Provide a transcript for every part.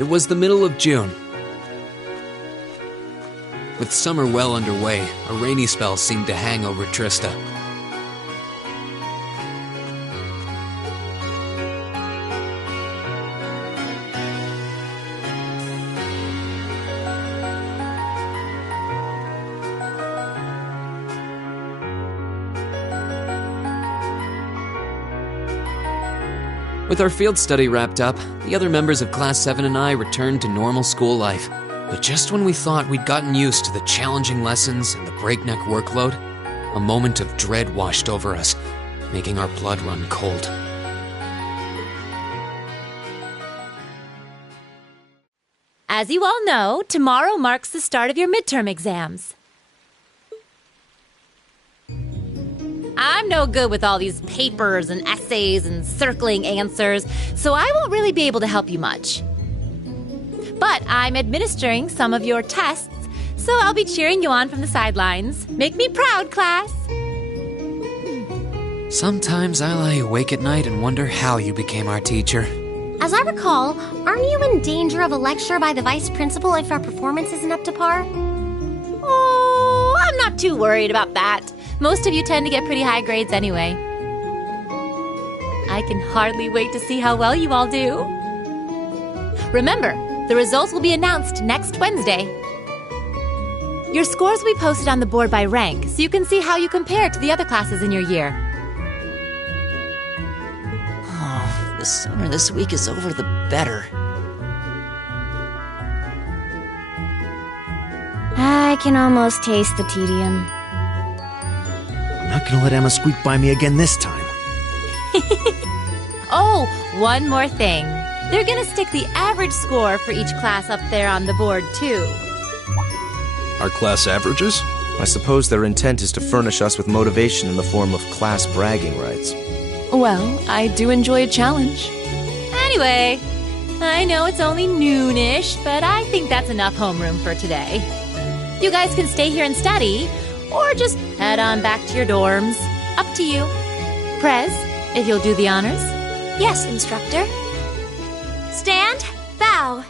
It was the middle of June. With summer well underway, a rainy spell seemed to hang over Trista. With our field study wrapped up, the other members of Class 7 and I returned to normal school life. But just when we thought we'd gotten used to the challenging lessons and the breakneck workload, a moment of dread washed over us, making our blood run cold. As you all know, tomorrow marks the start of your midterm exams. I'm no good with all these papers and essays and circling answers, so I won't really be able to help you much. But I'm administering some of your tests, so I'll be cheering you on from the sidelines. Make me proud, class! Sometimes I lie awake at night and wonder how you became our teacher. As I recall, aren't you in danger of a lecture by the vice principal if our performance isn't up to par? Oh, I'm not too worried about that. Most of you tend to get pretty high grades anyway. I can hardly wait to see how well you all do. Remember, the results will be announced next Wednesday. Your scores will be posted on the board by rank, so you can see how you compare to the other classes in your year. Oh, the sooner this week is over, the better. I can almost taste the tedium. I'm not gonna let Emma squeak by me again this time. Oh, one more thing. They're gonna stick the average score for each class up there on the board, too. Our class averages? I suppose their intent is to furnish us with motivation in the form of class bragging rights. Well, I do enjoy a challenge. Anyway, I know it's only noonish, but I think that's enough homeroom for today. You guys can stay here and study, or just head on back to your dorms. Up to you. Prez, if you'll do the honors. Yes, instructor. Stand, bow.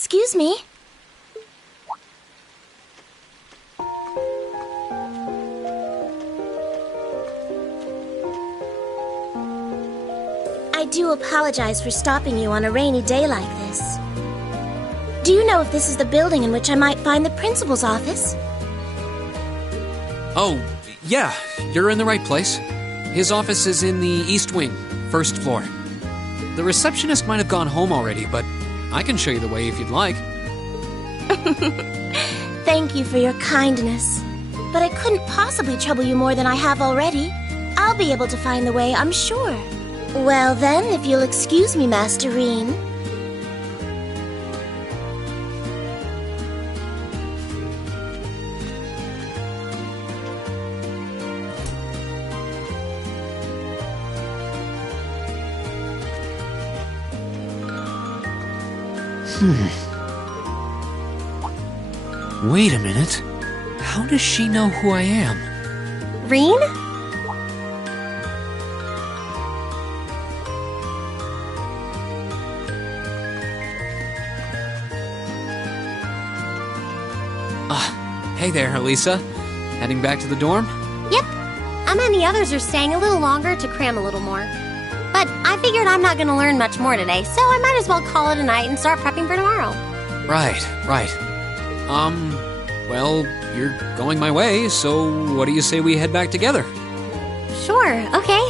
Excuse me. I do apologize for stopping you on a rainy day like this. Do you know if this is the building in which I might find the principal's office? Oh, yeah, you're in the right place. His office is in the East Wing, first floor. The receptionist might have gone home already, but I can show you the way if you'd like. Thank you for your kindness. But I couldn't possibly trouble you more than I have already. I'll be able to find the way, I'm sure. Well then, if you'll excuse me, Master Reen. Wait a minute. How does she know who I am? Reen? Hey there, Elisa. Heading back to the dorm? Yep. Emma and the others are staying a little longer to cram a little more. But I figured I'm not going to learn much more today, so I might as well call it a night and start prepping for tomorrow. Right. Well, you're going my way, so what do you say we head back together? Sure, okay.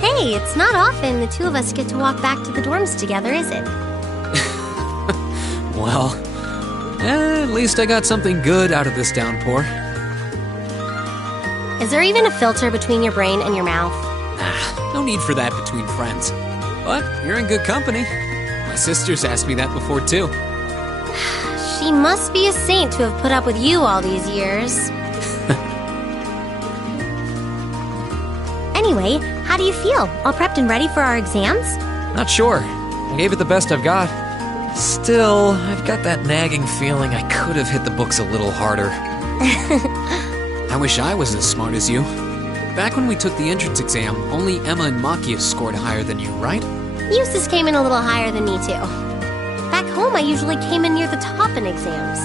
Hey, it's not often the two of us get to walk back to the dorms together, is it? Well, at least I got something good out of this downpour. Is there even a filter between your brain and your mouth? No need for that between friends. But you're in good company. My sister's asked me that before, too. She must be a saint to have put up with you all these years. Anyway, how do you feel? All prepped and ready for our exams? Not sure. I gave it the best I've got. Still, I've got that nagging feeling I could have hit the books a little harder. I wish I was as smart as you. Back when we took the entrance exam, only Emma and Makia scored higher than you, right? Eustace came in a little higher than me, too. Back home, I usually came in near the top in exams.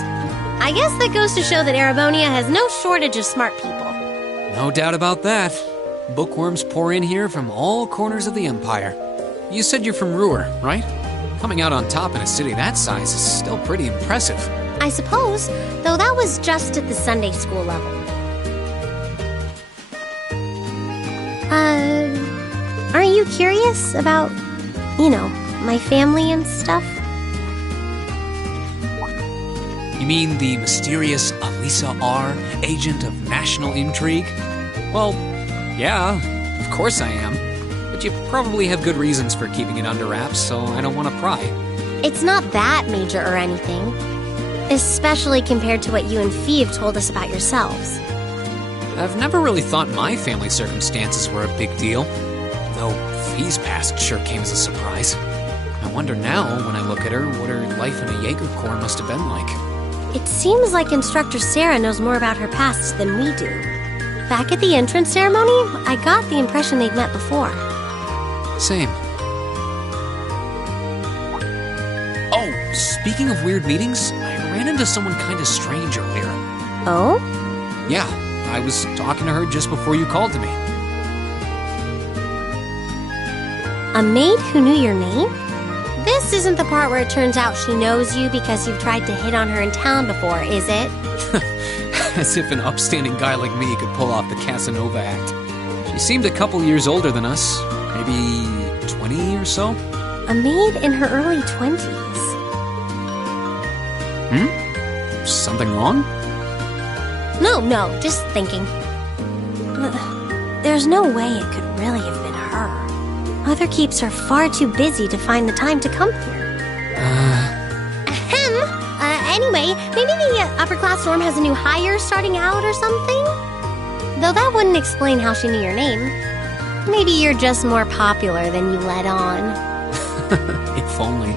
I guess that goes to show that Erebonia has no shortage of smart people. No doubt about that. Bookworms pour in here from all corners of the Empire. You said you're from Ruhr, right? Coming out on top in a city that size is still pretty impressive. I suppose, though that was just at the Sunday school level. Aren't you curious about, my family and stuff? You mean the mysterious Elisa R., agent of national intrigue? Well, yeah, of course I am. But you probably have good reasons for keeping it under wraps, so I don't want to pry. It's not that major or anything. Especially compared to what you and Fee have told us about yourselves. I've never really thought my family circumstances were a big deal. Though Fee's past sure came as a surprise. I wonder now, when I look at her, what her life in a Jaeger Corps must have been like. It seems like Instructor Sarah knows more about her past than we do. Back at the entrance ceremony, I got the impression they'd met before. Same. Oh, speaking of weird meetings, I ran into someone kinda strange earlier. Oh? Yeah, I was talking to her just before you called to me. A maid who knew your name? This isn't the part where it turns out she knows you because you've tried to hit on her in town before, is it? As if an upstanding guy like me could pull off the Casanova act. She seemed a couple years older than us, maybe 20 or so. A maid in her early 20s. Something wrong? No, just thinking. There's no way it could really have been her. Mother keeps her far too busy to find the time to come here. Ahem. Anyway, maybe the upper class dorm has a new hire starting out or something? Though that wouldn't explain how she knew your name. Maybe you're just more popular than you let on. If only.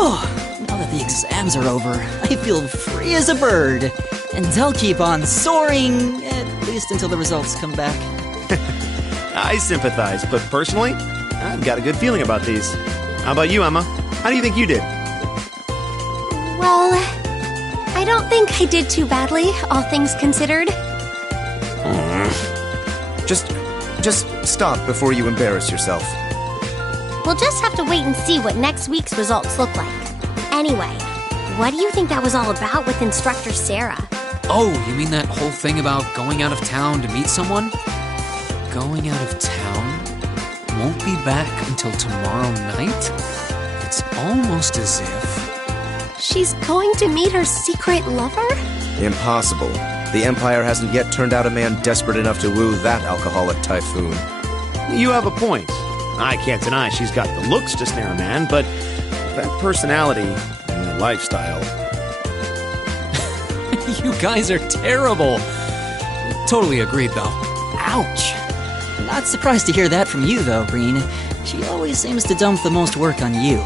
Now that the exams are over, I feel free as a bird. And I'll keep on soaring, at least until the results come back. I sympathize, but personally, I've got a good feeling about these. How about you, Emma? How do you think you did? Well, I don't think I did too badly, all things considered. Just stop before you embarrass yourself. We'll just have to wait and see what next week's results look like. Anyway, what do you think that was all about with Instructor Sarah? Oh, you mean that whole thing about going out of town to meet someone? Going out of town? Won't be back until tomorrow night? It's almost as if... She's going to meet her secret lover? Impossible. The Empire hasn't yet turned out a man desperate enough to woo that alcoholic typhoon. You have a point. I can't deny she's got the looks to snare a man, but that personality and that lifestyle... You guys are terrible. Totally agreed, though. Ouch. Not surprised to hear that from you, though, Breen. She always seems to dump the most work on you.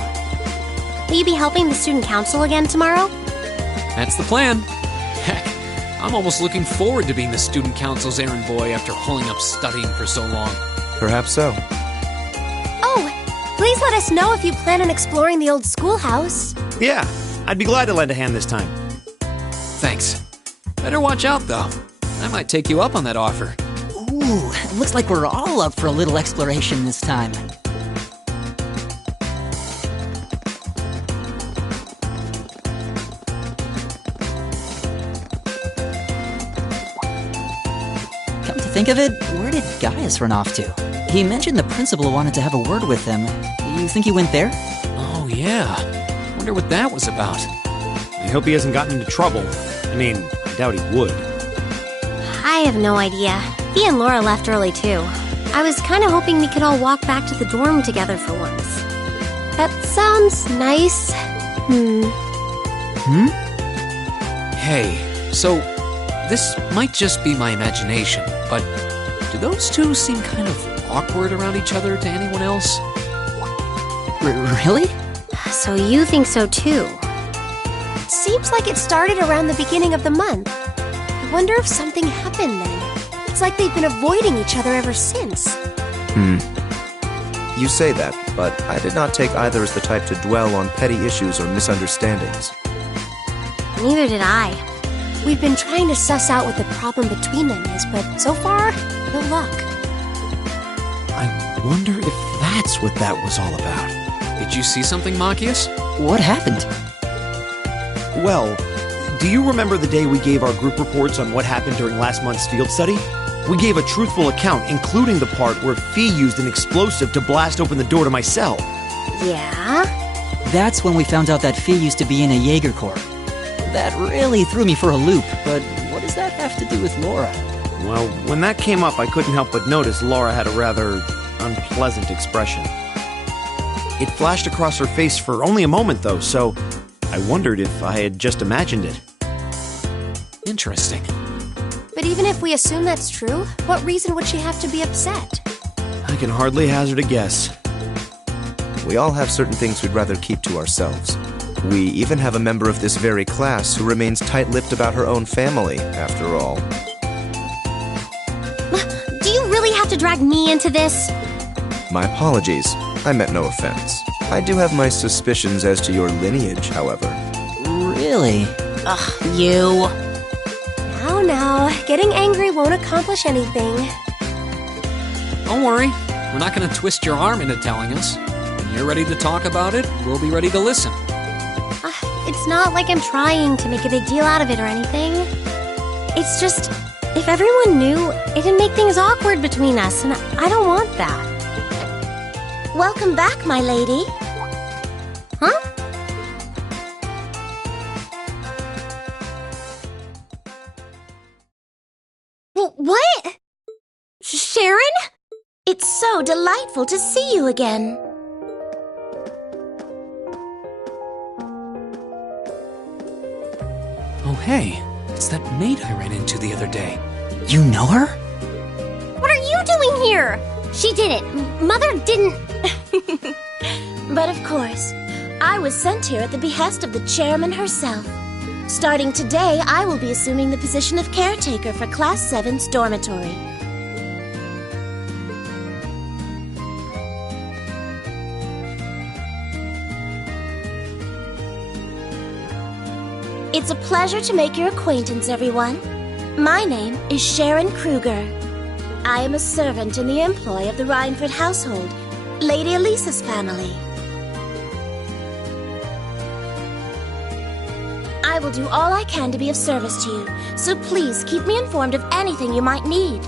Will you be helping the student council again tomorrow? That's the plan. Heck, I'm almost looking forward to being the student council's errand boy after holding up studying for so long. Perhaps so. Oh, please let us know if you plan on exploring the old schoolhouse. Yeah, I'd be glad to lend a hand this time. Thanks. Better watch out, though. I might take you up on that offer. Ooh, looks like we're all up for a little exploration this time. Come to think of it, where did Gaius run off to? He mentioned the principal wanted to have a word with him. You think he went there? Oh, yeah. Wonder what that was about. I hope he hasn't gotten into trouble. I mean, I doubt he would. I have no idea. He and Laura left early, too. I was kind of hoping we could all walk back to the dorm together for once. That sounds nice. Hey, so this might just be my imagination, but do those two seem kind of awkward around each other to anyone else? Really? So you think so, too? Seems like it started around the beginning of the month. I wonder if something happened then. It's like they've been avoiding each other ever since. You say that, but I did not take either as the type to dwell on petty issues or misunderstandings. Neither did I. We've been trying to suss out what the problem between them is, but so far, no luck. I wonder if that's what that was all about. Did you see something, Machias? What happened? Well, do you remember the day we gave our group reports on what happened during last month's field study? We gave a truthful account, including the part where Fee used an explosive to blast open the door to my cell. Yeah? That's when we found out that Fee used to be in a Jaeger Corps. That really threw me for a loop, but what does that have to do with Laura? Well, when that came up, I couldn't help but notice Laura had a rather unpleasant expression. It flashed across her face for only a moment, though, so I wondered if I had just imagined it. Interesting. But even if we assume that's true, what reason would she have to be upset? I can hardly hazard a guess. We all have certain things we'd rather keep to ourselves. We even have a member of this very class who remains tight-lipped about her own family, after all. Do you really have to drag me into this? My apologies. I meant no offense. I do have my suspicions as to your lineage, however. Really? Ugh, you. Now, getting angry won't accomplish anything. Don't worry. We're not going to twist your arm into telling us. When you're ready to talk about it, we'll be ready to listen. It's not like I'm trying to make a big deal out of it or anything. It's just, if everyone knew, it'd make things awkward between us, and I don't want that. Welcome back, my lady. Huh? What? Sharon? It's so delightful to see you again. Oh, hey. It's that maid I ran into the other day. You know her? What are you doing here? She didn't. Mother didn't. But of course, I was sent here at the behest of the chairman herself. Starting today, I will be assuming the position of caretaker for Class 7's dormitory. It's a pleasure to make your acquaintance, everyone. My name is Sharon Kruger. I am a servant in the employ of the Rhineford household, Lady Elisa's family. I will do all I can to be of service to you, so please keep me informed of anything you might need.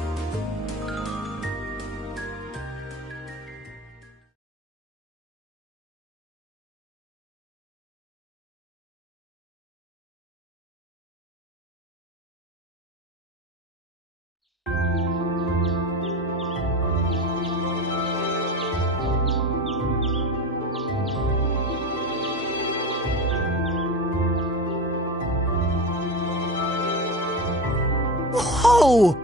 Whoa!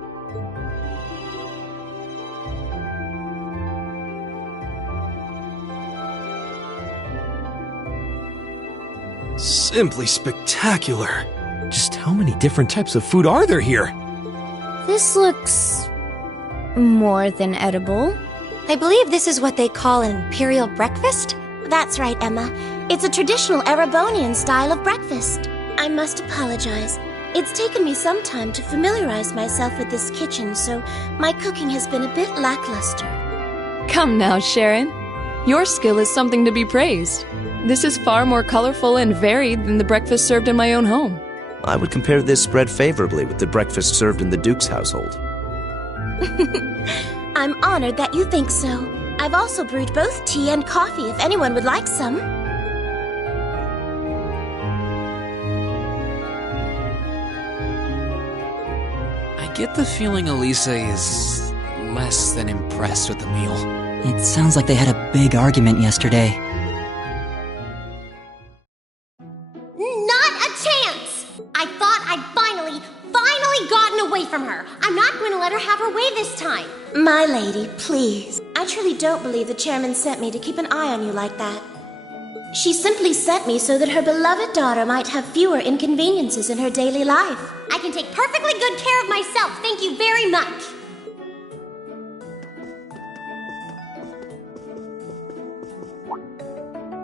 Simply spectacular. Just how many different types of food are there here? This looks more than edible. I believe this is what they call an imperial breakfast? That's right, Emma. It's a traditional Erebonian style of breakfast. I must apologize. It's taken me some time to familiarize myself with this kitchen, so my cooking has been a bit lackluster. Come now, Sharon. Your skill is something to be praised. This is far more colorful and varied than the breakfast served in my own home. I would compare this spread favorably with the breakfast served in the Duke's household. I'm honored that you think so. I've also brewed both tea and coffee if anyone would like some. I get the feeling Elisa is less than impressed with the meal. It sounds like they had a big argument yesterday. Not a chance! I thought I'd finally gotten away from her. I'm not going to let her have her way this time. My lady, please. I truly don't believe the chairman sent me to keep an eye on you like that. She simply sent me so that her beloved daughter might have fewer inconveniences in her daily life. I can take perfectly good care of myself, thank you very much.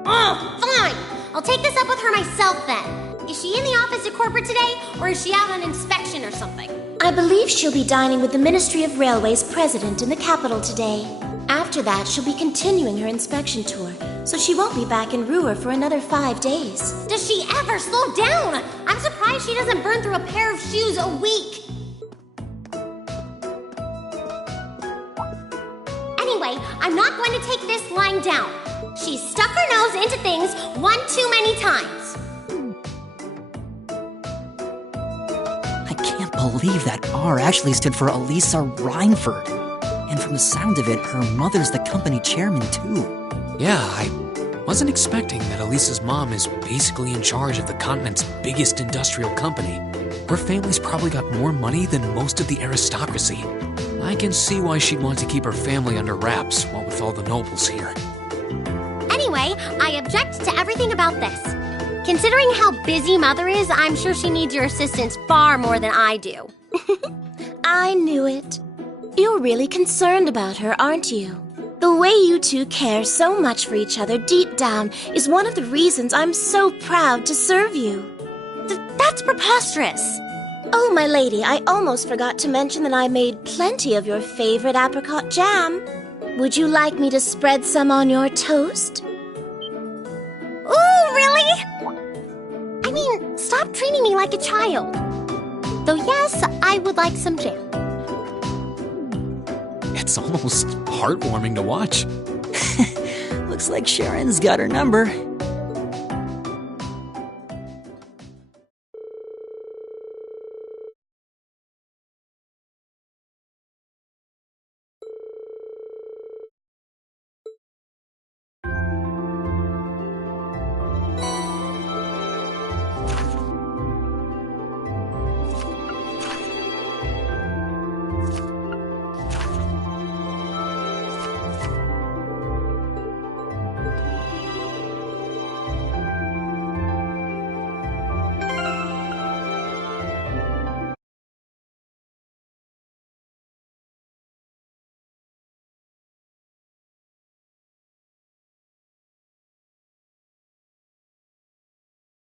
Oh, fine! I'll take this up with her myself then. Is she in the office at corporate today, or is she out on inspection or something? I believe she'll be dining with the Ministry of Railways president in the capital today. After that, she'll be continuing her inspection tour, so she won't be back in Ruhr for another 5 days. Does she ever slow down? I'm surprised she doesn't burn through a pair of shoes a week. Anyway, I'm not going to take this lying down. She's stuck her nose into things one too many times. I can't believe that R actually stood for Elisa Rhineford. And from the sound of it, her mother's the company chairman, too. Yeah, I wasn't expecting that Elisa's mom is basically in charge of the continent's biggest industrial company. Her family's probably got more money than most of the aristocracy. I can see why she'd want to keep her family under wraps, what with all the nobles here. Anyway, I object to everything about this. Considering how busy Mother is, I'm sure she needs your assistance far more than I do. I knew it. You're really concerned about her, aren't you? The way you two care so much for each other deep down is one of the reasons I'm so proud to serve you. That's preposterous. Oh, my lady, I almost forgot to mention that I made plenty of your favorite apricot jam. Would you like me to spread some on your toast? Ooh, really? I mean, stop treating me like a child. Though yes, I would like some jam. It's almost heartwarming to watch. Looks like Sharon's got her number.